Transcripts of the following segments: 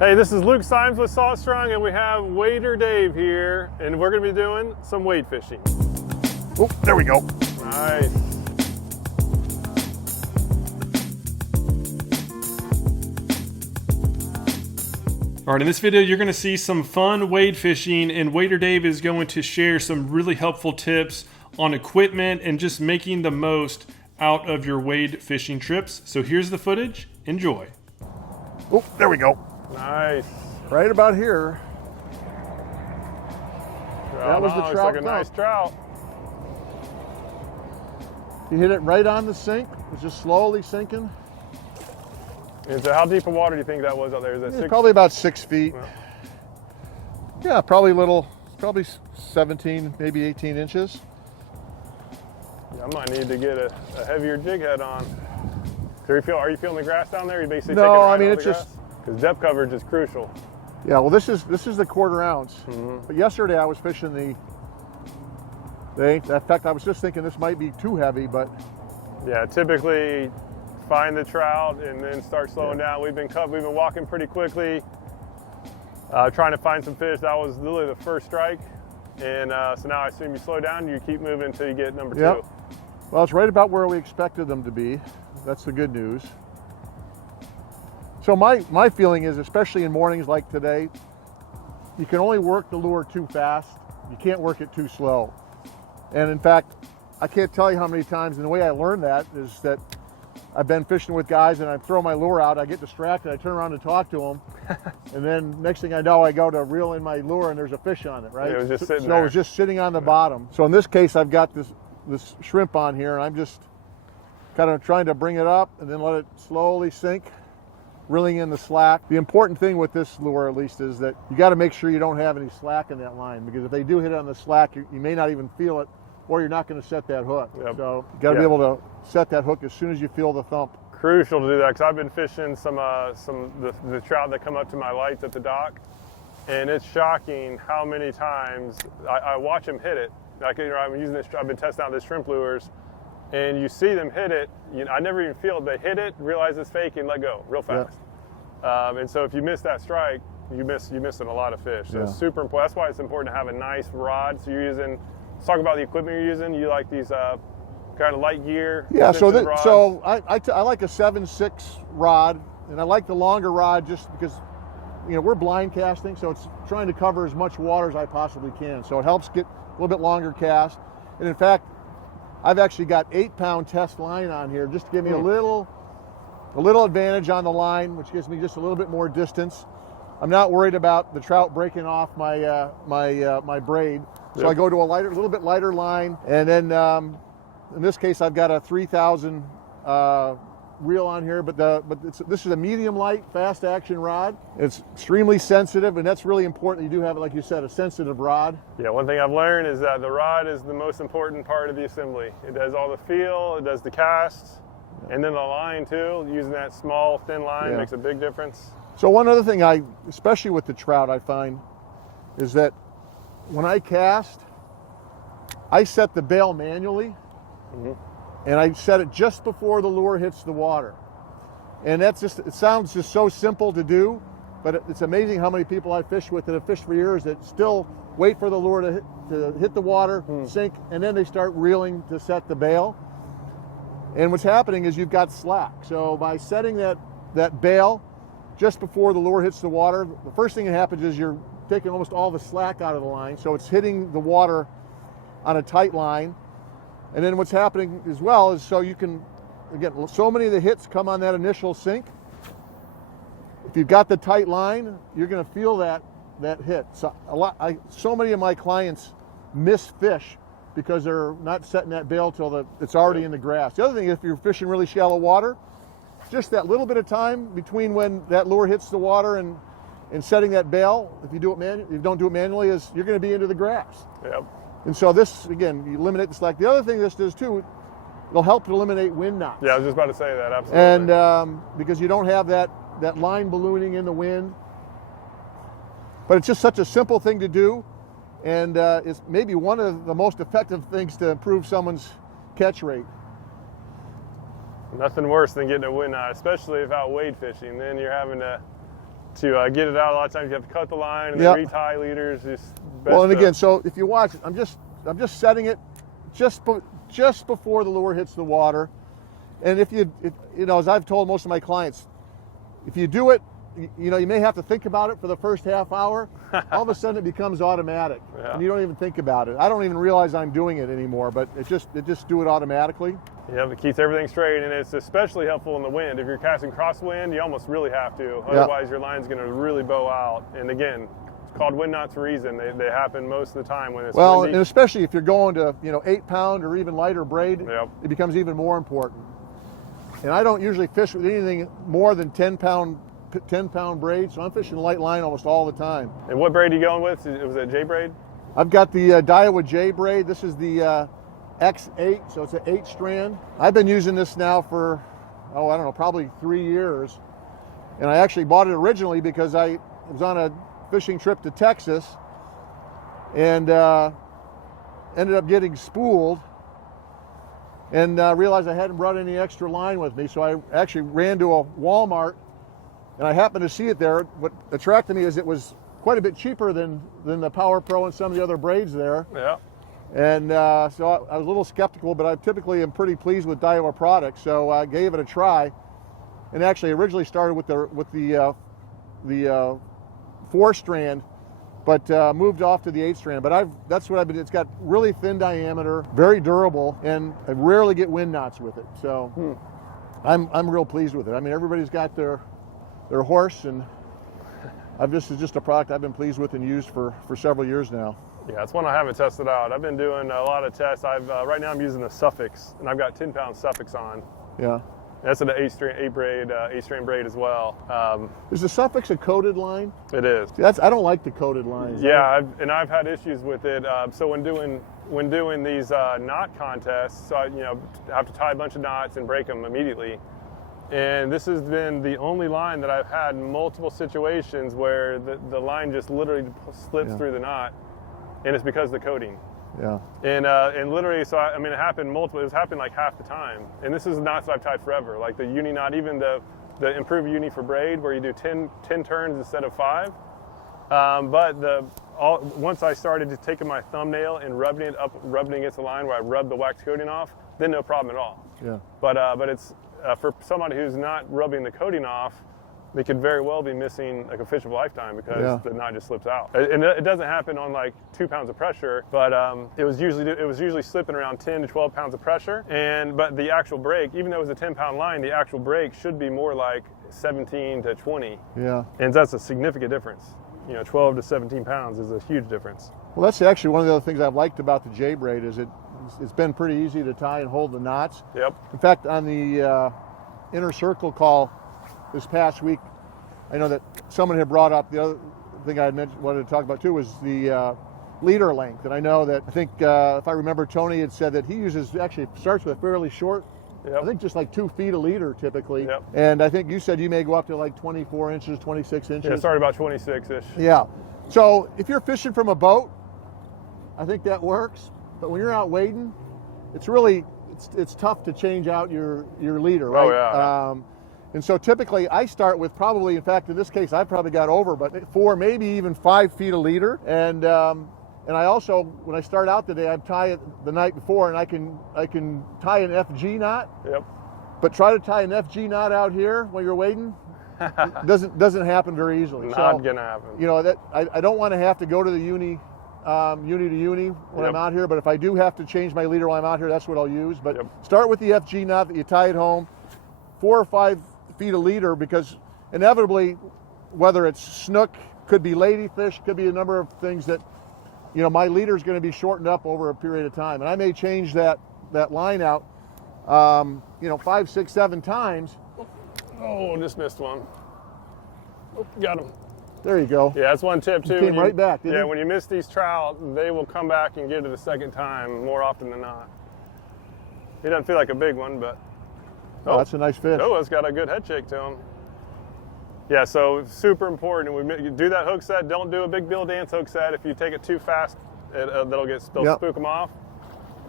Hey, this is Luke Symes with Salt Strong, and we have Wader Dave here, and we're going to be doing some wade fishing. Oh, there we go. Nice. All right, in this video, you're going to see some fun wade fishing, and Wader Dave is going to share some really helpful tips on equipment and just making the most out of your wade fishing trips. So here's the footage. Enjoy. Oh, there we go. Nice. Right about here. That was the Looks trout. like a nice trout. He hit it right on the sink. It was just slowly sinking. And so how deep of water do you think that was out there? Is that It's probably about 6 feet. Yeah, probably probably 17, maybe 18 inches. Yeah, I might need to get a heavier jig head on. Are you feeling the grass down there? Are you basically taking it right out of the grass? Because depth coverage is crucial. Yeah, well, this is the 1/4 ounce. But yesterday I was fishing in fact, I was just thinking this might be too heavy, but yeah, typically find the trout and then start slowing down. We've been walking pretty quickly, trying to find some fish. That was literally the first strike, and so now I assume you slow down and you keep moving until you get number two. Well, it's right about where we expected them to be. That's the good news. So my feeling is, especially in mornings like today, you can only work the lure too fast. You can't work it too slow. And in fact, I can't tell you how many times, and the way I learned that is that I've been fishing with guys and I throw my lure out, I get distracted, I turn around and talk to them, and then next thing I know, I go to reel in my lure and there's a fish on it, right? Yeah, it was just sitting there. So it was just sitting on the bottom. So in this case, I've got this shrimp on here, and I'm just kind of trying to bring it up and then let it slowly sink, reeling in the slack. The important thing with this lure, at least, is that you got to make sure you don't have any slack in that line, because if they do hit it on the slack, you may not even feel it, or you're not going to set that hook. Yep. So you got to be able to set that hook as soon as you feel the thump. Crucial to do that, because I've been fishing the trout that come up to my lights at the dock, and it's shocking how many times I watch them hit it. Like, I've been testing out these shrimp lures, and you see them hit it. I never even feel it. They hit it, realize it's fake, and let go real fast. Yeah. And so if you miss that strike, you're missing a lot of fish. So it's super important. That's why it's important to have a nice rod. So you're using. Let's talk about the equipment you're using. You like these kind of light gear? Yeah. So I like a 7/6 rod, and I like the longer rod just because we're blind casting, so it's trying to cover as much water as I possibly can. So it helps get a little bit longer cast. And in fact, I've actually got 8-pound test line on here just to give me a little advantage on the line, which gives me just a little bit more distance. I'm not worried about the trout breaking off my my braid, so I go to a little bit lighter line, and then in this case I've got a 3000 reel on here, but this is a medium light fast action rod. It's extremely sensitive, and that's really important. You do have, like you said, a sensitive rod. Yeah, one thing I've learned is that the rod is the most important part of the assembly. It does all the feel, it does the casts, and then the line too. Using that small thin line makes a big difference. So one other thing especially with the trout, I find is that when I cast, I set the bail manually. And I set it just before the lure hits the water. And it sounds just so simple to do, but it's amazing how many people I fish with that have fished for years that still wait for the lure to hit the water, sink, and then they start reeling to set the bail. And what's happening is you've got slack. So by setting that bail just before the lure hits the water, the first thing that happens is you're taking almost all the slack out of the line, so it's hitting the water on a tight line. And then what's happening as well is, so you can, again, so many of the hits come on that initial sink. If you've got the tight line, you're going to feel that hit. So so many of my clients miss fish because they're not setting that bail till it's already in the grass. The other thing, if you're fishing really shallow water, just that little bit of time between when that lure hits the water and setting that bail, if you don't do it manually, is you're going to be into the grass. Yep. And so this, again, you eliminate the slack. The other thing this does too, it'll help to eliminate wind knocks. Yeah, I was just about to say that, absolutely. And because you don't have that line ballooning in the wind. But it's just such a simple thing to do, and it's maybe one of the most effective things to improve someone's catch rate. Nothing worse than getting a wind knot, especially if out wade fishing. Then you're having to to get it out. A lot of times you have to cut the line and Yep. then retie leaders. Well, and again, so if you watch, I'm just setting it just before the lure hits the water. And if you know, as I've told most of my clients, if you do it, you know, you may have to think about it for the first half hour. All of a sudden, it becomes automatic, and you don't even think about it. I don't even realize I'm doing it anymore, but it just do it automatically. Yeah, it keeps everything straight, and it's especially helpful in the wind. If you're casting crosswind, you almost really have to. Otherwise, your line's going to really bow out. And again, it's called wind knots for a reason. They happen most of the time when it's windy. And especially if you're going to 8-pound or even lighter braid, it becomes even more important. And I don't usually fish with anything more than 10-pound braid, so I'm fishing light line almost all the time. And what braid are you going with? Was it J braid? I've got the Daiwa J braid. This is the X8, so it's an 8-strand. I've been using this now for, I don't know, probably 3 years. And I actually bought it originally because I was on a fishing trip to Texas and ended up getting spooled and realized I hadn't brought any extra line with me. So I actually ran to a Walmart and I happened to see it there. What attracted me is it was quite a bit cheaper than the Power Pro and some of the other braids there. Yeah. And so I was a little skeptical, but I typically am pretty pleased with Daiwa products. So I gave it a try, and actually originally started with the 4-strand, but moved off to the 8-strand. But that's what I've been. It's got really thin diameter, very durable, and I rarely get wind knots with it. So I'm real pleased with it. I mean, everybody's got their horse, and this is just a product I've been pleased with and used for several years now. Yeah, it's one I haven't tested out. I've been doing a lot of tests. Right now I'm using the Suffix, and I've got 10-pound Suffix on. Yeah. That's an 8-strand braid as well. Is the Suffix a coated line? It is. See, I don't like the coated lines. Yeah, I've had issues with it. So when doing these knot contests, so I have to tie a bunch of knots and break them immediately. And this has been the only line that I've had multiple situations where the line just literally slips through the knot, and it's because of the coating. Yeah. And literally, so it happened multiple. It's happened like half the time. And this is knots that I've tied forever, like the uni knot, even the improved uni for braid, where you do 10 turns instead of 5. But once I started just taking my thumbnail and rubbing it against the line where I rubbed the wax coating off, then no problem at all. Yeah. But it's for somebody who's not rubbing the coating off, they could very well be missing like a fish of a lifetime because the knot just slips out. And it doesn't happen on like 2 pounds of pressure, but it was usually slipping around 10 to 12 pounds of pressure. But the actual break, even though it was a 10-pound line, the actual break should be more like 17 to 20. Yeah. And that's a significant difference. 12 to 17 pounds is a huge difference. Well, that's actually one of the other things I've liked about the J braid is it's been pretty easy to tie and hold the knots. Yep. In fact, on the Inner Circle call this past week, I know that someone had brought up the other thing I wanted to talk about too was the leader length. And I know that, I think if I remember, Tony had said that he starts with a fairly short, I think just like 2 feet a leader typically. Yep. And I think you said you may go up to like 24 inches, 26 inches. Yeah, started about 26-ish. Yeah. So if you're fishing from a boat, I think that works. But when you're out wading, it's tough to change out your leader, right? Oh, yeah. And so typically I start with probably, in fact, in this case, I probably got over, but 4, maybe even 5 feet a leader. And I also, when I start out the day, I tie it the night before, and I can tie an FG knot. Yep. But try to tie an FG knot out here when you're wading, doesn't happen very easily. Not gonna happen. That I don't want to have to go to the uni to uni when I'm out here, but if I do have to change my leader while I'm out here, that's what I'll use. But start with the FG knot that you tie at home, 4 or 5 feet a leader, because inevitably, whether it's snook, could be ladyfish, could be a number of things that, my leader is going to be shortened up over a period of time, and I may change that line out, 5, 6, 7 times. Oh, just missed one. Oh, got him. There you go. Yeah, that's one tip too. He came right back, didn't he? Yeah, when you miss these trout, they will come back and get it a second time more often than not. He doesn't feel like a big one, but oh, that's a nice fish. Oh, it's got a good head shake to him. Yeah, so super important. When you do that hook set, don't do a big bill dance hook set. If you take it too fast, they'll spook them off.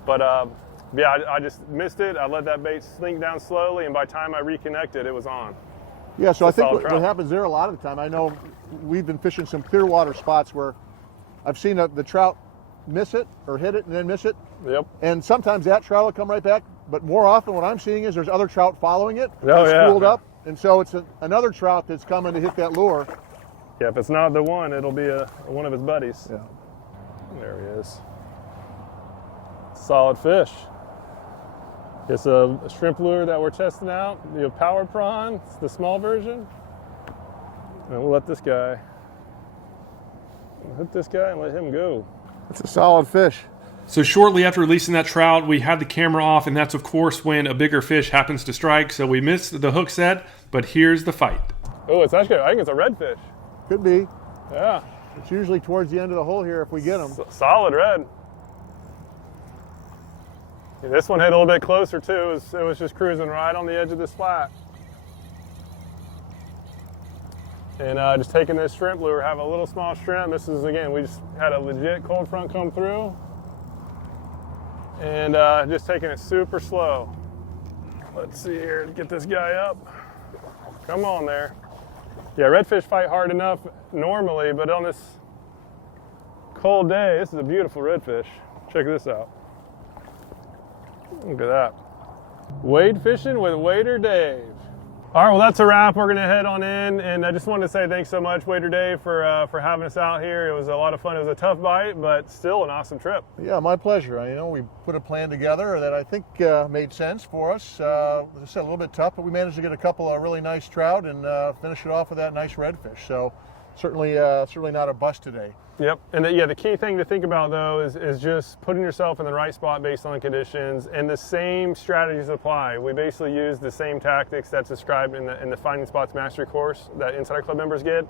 But yeah, I just missed it. I let that bait sink down slowly, and by the time I reconnected, it was on. Yeah, so I think solid what trout. happens there a lot of the time, I know we've been fishing some clear water spots where I've seen the trout miss it or hit it and then miss it. Yep. And sometimes that trout will come right back, but more often what I'm seeing is there's other trout following it. Oh, It's yeah. spooled up, and so it's another trout that's coming to hit that lure. Yeah, if it's not the one, it'll be one of his buddies. Yeah. There he is. Solid fish. It's a shrimp lure that we're testing out, the power prawn. It's the small version. And we'll let this guy, hit this guy and let him go. It's a solid fish. So shortly after releasing that trout, we had the camera off, and that's of course when a bigger fish happens to strike. So we missed the hook set, but here's the fight. Oh, it's actually, I think it's a redfish. Could be. Yeah, It's usually towards the end of the hole here if we get them. solid red. Yeah, this one hit a little bit closer too. It was just cruising right on the edge of this flat. And just taking this shrimp lure, have a little small shrimp. This is, again, we just had a legit cold front come through. And just taking it super slow. Let's see here, get this guy up. Come on there. Yeah, redfish fight hard enough normally, but on this cold day, this is a beautiful redfish. Check this out. Look at that. Wade fishing with Wader Dave. All right, well, that's a wrap. We're gonna head on in, and I just wanted to say thanks so much, Wader Dave, for having us out here. It was a lot of fun. It was a tough bite, but still an awesome trip. Yeah, my pleasure. You know, we put a plan together that I think made sense for us. As I said, a little bit tough, but we managed to get a couple of really nice trout and finish it off with that nice redfish. So certainly not a bust today. Yep, and the key thing to think about though is just putting yourself in the right spot based on the conditions, and the same strategies apply. We basically use the same tactics that's described in the Finding Spots Mastery course that Insider Club members get.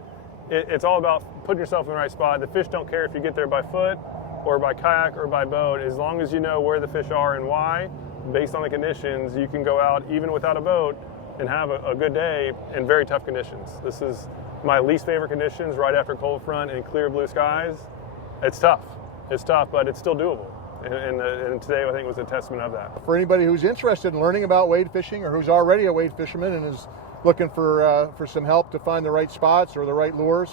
It's all about putting yourself in the right spot. The fish don't care if you get there by foot or by kayak or by boat, as long as you know where the fish are and why. Based on the conditions, you can go out even without a boat and have a good day in very tough conditions. This is my least favorite conditions, right after cold front and clear blue skies. It's tough, but it's still doable. And today I think was a testament of that. For anybody who's interested in learning about wade fishing or who's already a wade fisherman and is looking for some help to find the right spots or the right lures,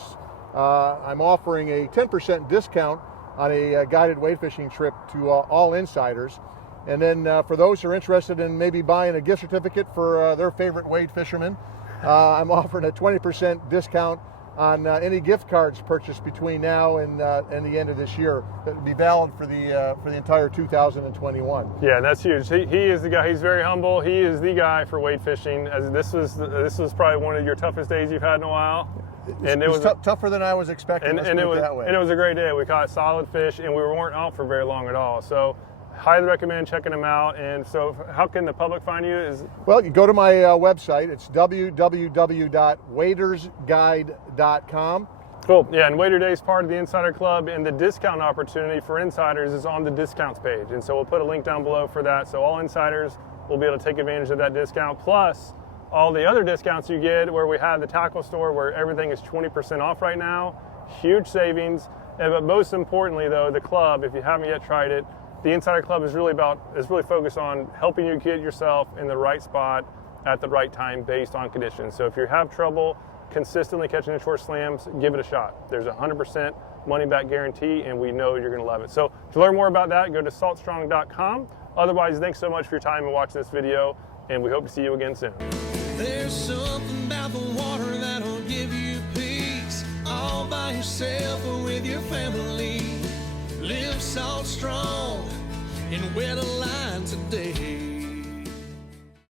I'm offering a 10% discount on a guided wade fishing trip to all insiders. And then for those who are interested in maybe buying a gift certificate for their favorite wade fisherman, I'm offering a 20% discount on any gift cards purchased between now and the end of this year. That would be valid for the entire 2021. Yeah, that's huge. He is the guy. He's very humble. He is the guy for wade fishing. As this was probably one of your toughest days you've had in a while. And it was tougher than I was expecting. And it was that way. And it was a great day. We caught solid fish, and we weren't out for very long at all. So highly recommend checking them out. And so how can the public find you? Well, you go to my website. It's www.wadersguide.com. Cool. Yeah, and Wader Day is part of the Insider Club, and the discount opportunity for insiders is on the discounts page. And so we'll put a link down below for that. So all insiders will be able to take advantage of that discount, plus all the other discounts you get, where we have the tackle store where everything is 20% off right now. Huge savings. But most importantly, though, the club, if you haven't yet tried it, the Insider Club is really focused on helping you get yourself in the right spot at the right time based on conditions. So if you have trouble consistently catching the short slams, give it a shot. There's a 100% money back guarantee, and we know you're going to love it. So to learn more about that, go to saltstrong.com. Otherwise, thanks so much for your time and watching this video, and we hope to see you again soon. There's something about the water that'll give you peace, all by yourself or with your family. Live salt strong and wear the line today.